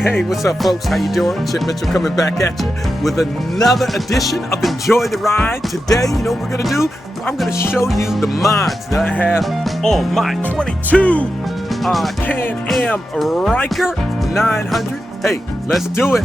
Hey, what's up, folks? How you doing? Chip Mitchell coming back at you with another edition of Enjoy the Ride. Today, you know what we're going to do? I'm going to show you the mods that I have on my 22 Can-Am Ryker 900. Hey, let's do it.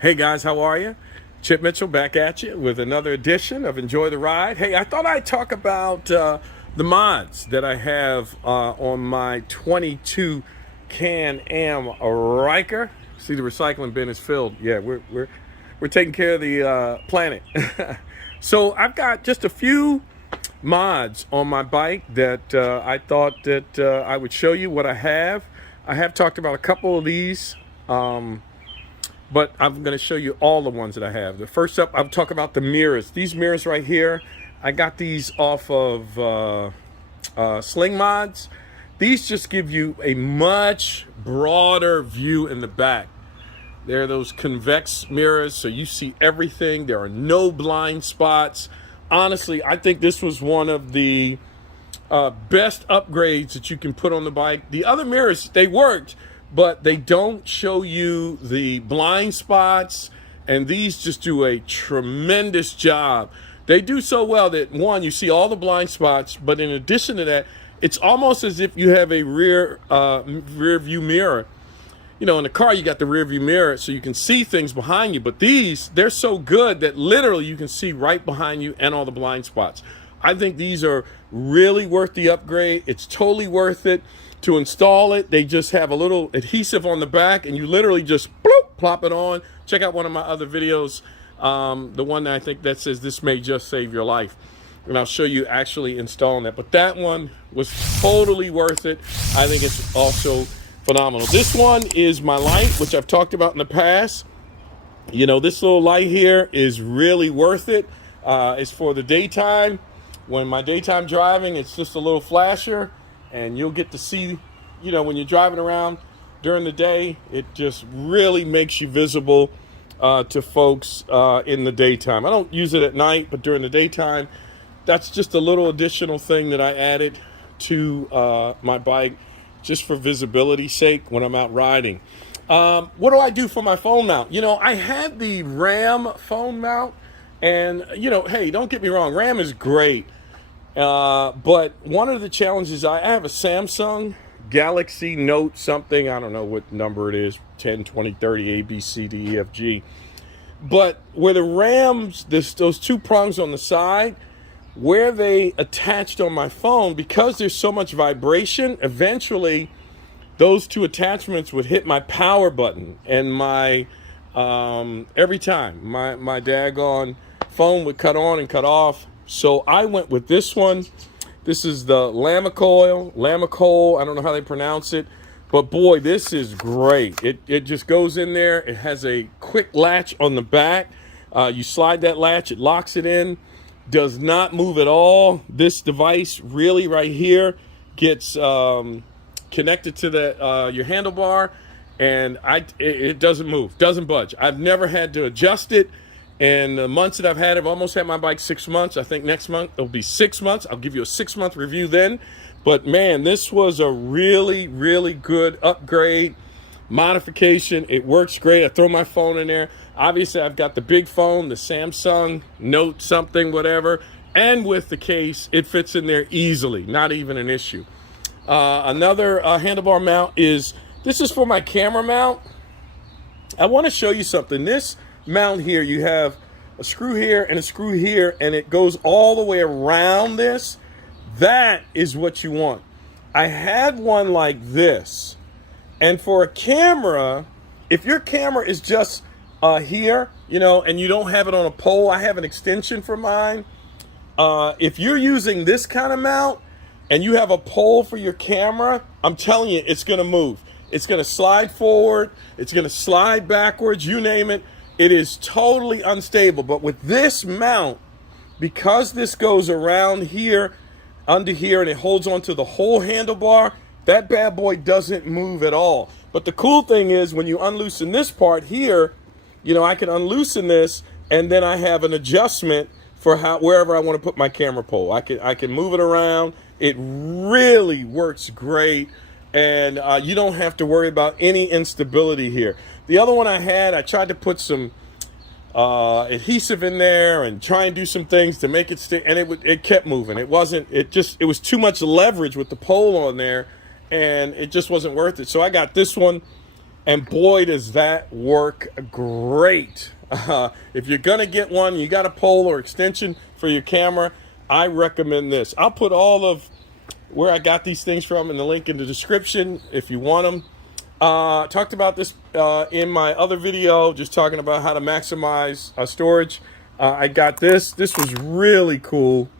Hey guys, how are you? Chip Mitchell back at you with another edition of Enjoy the Ride. Hey, I thought I'd talk about the mods that I have on my 22 Can-Am Ryker. See, the recycling bin is filled. Yeah, we're taking care of the planet. So I've got just a few mods on my bike that I thought that I would show you what I have. I have talked about a couple of these. But I'm going to show you all the ones that I have. The first up, I'll talk about the mirrors. These mirrors right here, I got these off of Sling Mods. These just give you a much broader view in the back. They're those convex mirrors, so you see everything. There are no blind spots. Honestly, I think this was one of the best upgrades that you can put on the bike. The other mirrors, they worked, but they don't show you the blind spots, and these just do a tremendous job. They do so well that, one, you see all the blind spots, but in addition to that, it's almost as if you have a rear view mirror. You know, in the car, you got the rear view mirror, so you can see things behind you, but these, they're so good that literally you can see right behind you and all the blind spots. I think these are really worth the upgrade. It's totally worth it. To install it, they just have a little adhesive on the back, and you literally just bloop, plop it on. Check out one of my other videos, the one that I think that says this may just save your life, and I'll show you actually installing that. But that one was totally worth it. I think it's also phenomenal. This one is my light, which I've talked about in the past. You know, this little light here is really worth it. It's for the daytime. When my daytime driving, it's just a little flasher. And you'll get to see, you know, when you're driving around during the day, it just really makes you visible to folks in the daytime. I don't use it at night, but during the daytime, that's just a little additional thing that I added to my bike just for visibility's sake when I'm out riding. What do I do for my phone mount? You know, I had the RAM phone mount, and, you know, hey, don't get me wrong, RAM is great. But one of the challenges, I have a Samsung Galaxy Note something, I don't know what number it is, 10, 20, 30, A, B, C, D, E, F, G. But where the RAMs, those two prongs on the side, where they attached on my phone, because there's so much vibration, eventually those two attachments would hit my power button, and my, every time, my daggone phone would cut on and cut off. So I went with this one. This is the Lamicol, I don't know how they pronounce it, but boy, this is great. It just goes in there. It has a quick latch on the back. You slide that latch, it locks it in, does not move at all. This device really right here gets connected to your handlebar, and it doesn't move, doesn't budge. I've never had to adjust it. And the months that I've had it, I've almost had my bike 6 months. I think next month it'll be 6 months. I'll give you a 6-month review then. But man, this was a really, really good upgrade, modification. It works great. I throw my phone in there. Obviously, I've got the big phone, the Samsung Note something, whatever. And with the case, it fits in there easily. Not even an issue. Another handlebar mount is, this is for my camera mount. I want to show you something. This mount here, you have a screw here and a screw here, and it goes all the way around this. That is what you want. I had one like this, and for a camera, if your camera is just here, you know, and you don't have it on a pole, I have an extension for mine. If you're using this kind of mount and you have a pole for your camera, I'm telling you, it's going to move. It's going to slide forward, it's going to slide backwards, you name it. It is totally unstable. But with this mount, because this goes around here, under here, and it holds onto the whole handlebar, that bad boy doesn't move at all. But the cool thing is, when you unloosen this part here, you know, I can unloosen this, and then I have an adjustment for wherever I want to put my camera pole. I can move it around. It really works great, and you don't have to worry about any instability here. The other one I tried to put some adhesive in there and try and do some things to make it stay, and it kept moving. It was too much leverage with the pole on there, and it just wasn't worth it. So I got this one, and boy, does that work great. If you're gonna get one, you got a pole or extension for your camera, I recommend this. I'll put all of where I got these things from in the link in the description if you want them. Talked about this in my other video, just talking about how to maximize storage. I got this. This was really cool.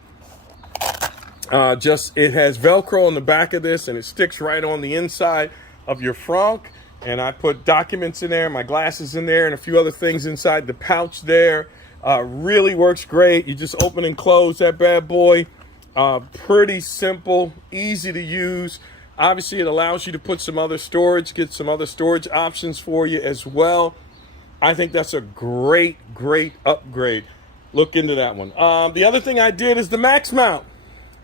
It has Velcro on the back of this, and it sticks right on the inside of your frunk. And I put documents in there, my glasses in there, and a few other things inside the pouch there. Really works great. You just open and close that bad boy. Pretty simple, easy to use. Obviously, it allows you to put some other storage, get some other storage options for you as well. I think that's a great, great upgrade. Look into that one. The other thing I did is the max mount.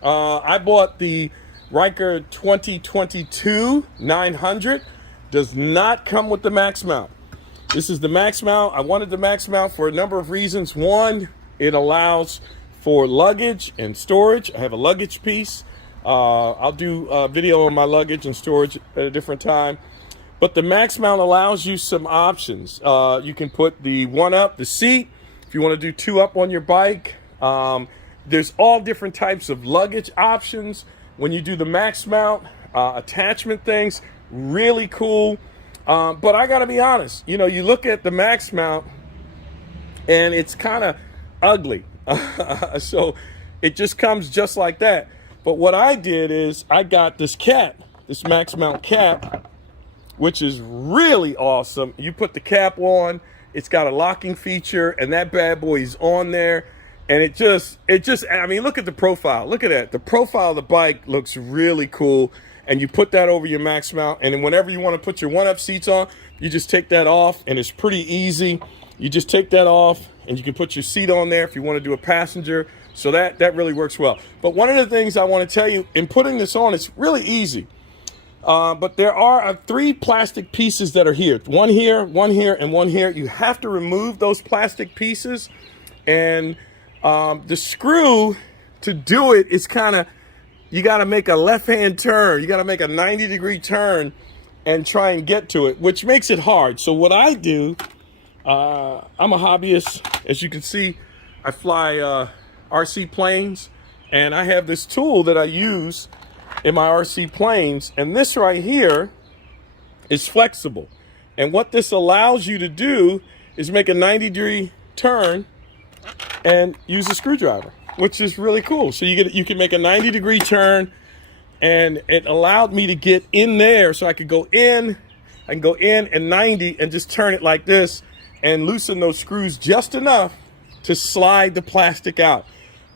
I bought the Ryker 2022 900. Does not come with the max mount. This is the max mount. I wanted the max mount for a number of reasons. One, it allows for luggage and storage. I have a luggage piece. I'll do a video on my luggage and storage at a different time. But the max mount allows you some options. You can put the one up, the seat, if you want to do two up on your bike. There's all different types of luggage options when you do the max mount. Attachment things, really cool. But I gotta be honest, you know, you look at the max mount and it's kind of ugly. So it just comes just like that. But what I did is I got this cap, this max mount cap, which is really awesome. You put the cap on, it's got a locking feature, and that bad boy is on there. And it just, I mean, look at the profile. Look at that. The profile of the bike looks really cool. And you put that over your max mount, and then whenever you want to put your one-up seats on, you just take that off, and it's pretty easy. You just take that off, and you can put your seat on there if you want to do a passenger. So that really works well. But one of the things I want to tell you, in putting this on, it's really easy. But there are three plastic pieces that are here. One here, and one here. You have to remove those plastic pieces, and the screw to do it is kind of, you got to make a left-hand turn. You got to make a 90-degree turn and try and get to it, which makes it hard. So what I do, I'm a hobbyist. As you can see, I fly RC planes, and I have this tool that I use in my RC planes, and this right here is flexible. And what this allows you to do is make a 90-degree turn and use a screwdriver, which is really cool. So you can make a 90-degree turn, and it allowed me to get in there, so I could go in, and 90 and just turn it like this and loosen those screws just enough to slide the plastic out.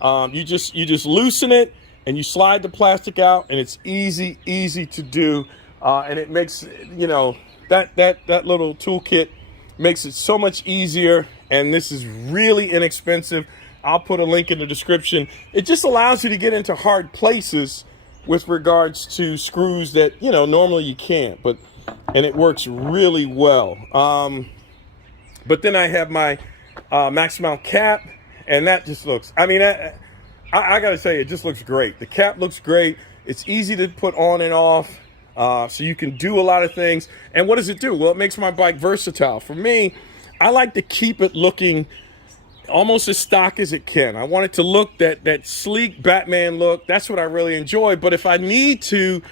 You just loosen it and you slide the plastic out, and it's easy to do. And it makes, you know, that little toolkit makes it so much easier. And this is really inexpensive. I'll put a link in the description. It just allows you to get into hard places with regards to screws that, you know, normally you can't, and it works really well. But then I have my max mount cap, and that just looks, I mean, I gotta say, it just looks great. The cap looks great. It's easy to put on and off, so you can do a lot of things. And what does it do? Well, it makes my bike versatile. For me, I like to keep it looking almost as stock as it can. I want it to look that sleek Batman look. That's what I really enjoy. But if I need to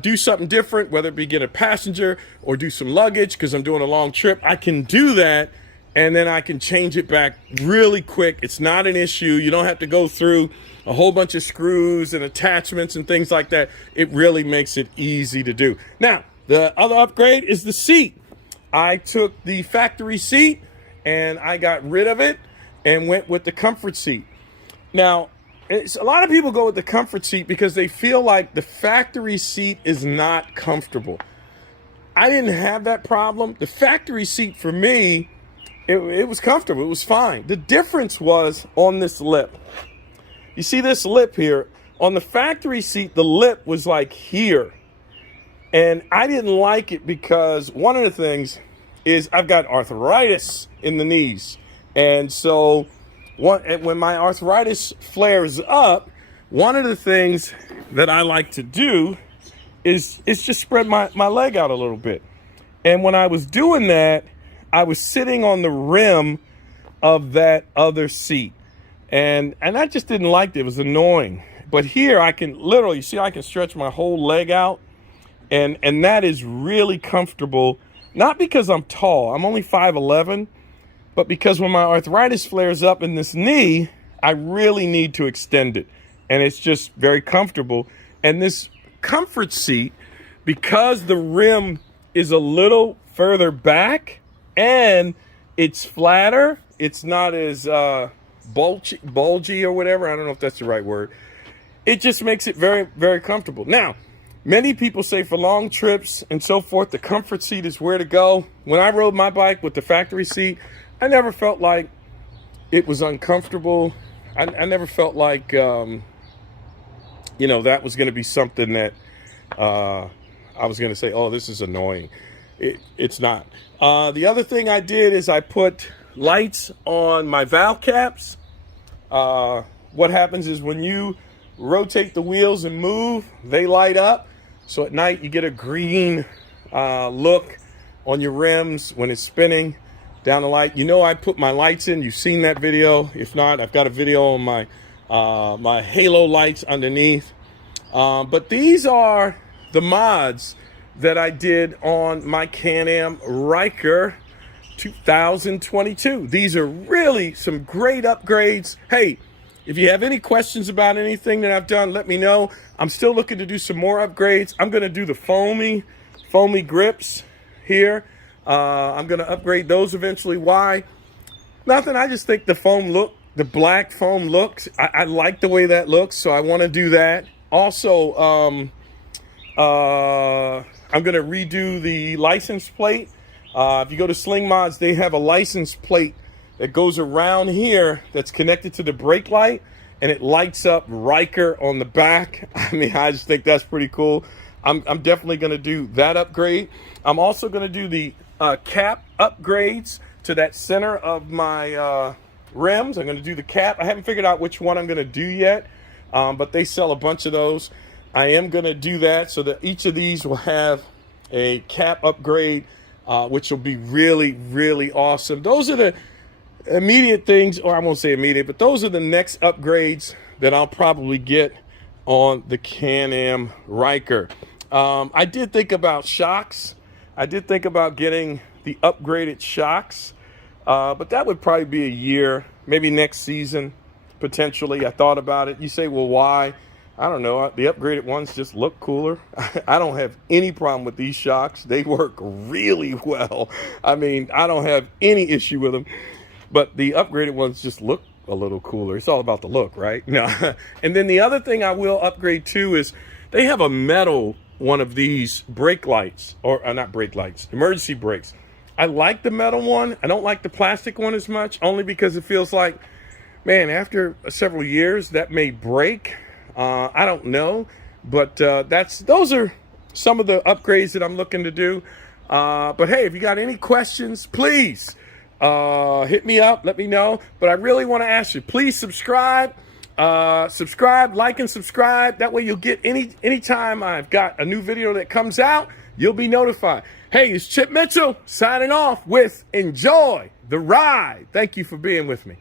do something different, whether it be get a passenger or do some luggage because I'm doing a long trip, I can do that, and then I can change it back really quick. It's not an issue. You don't have to go through a whole bunch of screws and attachments and things like that. It really makes it easy to do. Now, the other upgrade is the seat. I took the factory seat and I got rid of it and went with the comfort seat. Now, a lot of people go with the comfort seat because they feel like the factory seat is not comfortable. I didn't have that problem. The factory seat for me, it was comfortable. It was fine. The difference was on this lip. You see this lip here? On the factory seat, the lip was like here. And I didn't like it because one of the things is I've got arthritis in the knees. And so when my arthritis flares up, one of the things that I like to do is just spread my leg out a little bit. And when I was doing that, I was sitting on the rim of that other seat. And I just didn't like it. It was annoying. But here I can literally, see, I can stretch my whole leg out. And that is really comfortable. Not because I'm tall. I'm only 5'11", but because when my arthritis flares up in this knee, I really need to extend it. And it's just very comfortable. And this comfort seat, because the rim is a little further back and it's flatter, it's not as bulgy or whatever. I don't know if that's the right word. It just makes it very, very comfortable. Now, many people say for long trips and so forth, the comfort seat is where to go. When I rode my bike with the factory seat, I never felt like it was uncomfortable. I never felt like, that was going to be something that I was going to say, oh, this is annoying. It's not. The other thing I did is I put lights on my valve caps. What happens is when you rotate the wheels and move, they light up. So at night you get a green look on your rims when it's spinning down the light. I put my lights in. You've seen that video. If not, I've got a video on my my halo lights underneath. But these are the mods that I did on my Can-Am Ryker 2022. These are really some great upgrades. Hey, if you have any questions about anything that I've done, let me know. I'm still looking to do some more upgrades. I'm going to do the foamy grips here. I'm going to upgrade those eventually. Why? Nothing. I just think the black foam looks. I like the way that looks, so I want to do that. Also, I'm going to redo the license plate. If you go to Sling Mods, they have a license plate that goes around here that's connected to the brake light, and it lights up Ryker on the back. I mean, I just think that's pretty cool. I'm definitely going to do that upgrade. I'm also going to do the cap upgrades to that center of my rims. I'm going to do the cap. I haven't figured out which one I'm going to do yet, but they sell a bunch of those. I am going to do that so that each of these will have a cap upgrade, which will be really, really awesome. Those are the immediate things, or I won't say immediate, but those are the next upgrades that I'll probably get on the Can-Am Ryker. I did think about shocks. I did think about getting the upgraded shocks, but that would probably be a year, maybe next season, potentially. I thought about it. You say, well, why? I don't know. The upgraded ones just look cooler. I don't have any problem with these shocks. They work really well. I mean, I don't have any issue with them. But the upgraded ones just look a little cooler. It's all about the look, right? No. And then the other thing I will upgrade to is they have a metal one of these brake lights, or not brake lights, emergency brakes. I like the metal one. I don't like the plastic one as much, only because it feels like, man, after several years that may break. I don't know, but those are some of the upgrades that I'm looking to do. But hey, if you got any questions, please hit me up, let me know. But I really want to ask you, please subscribe, like and subscribe. That way you'll get anytime I've got a new video that comes out, you'll be notified. Hey, it's Chip Mitchell signing off with Enjoy the Ride. Thank you for being with me.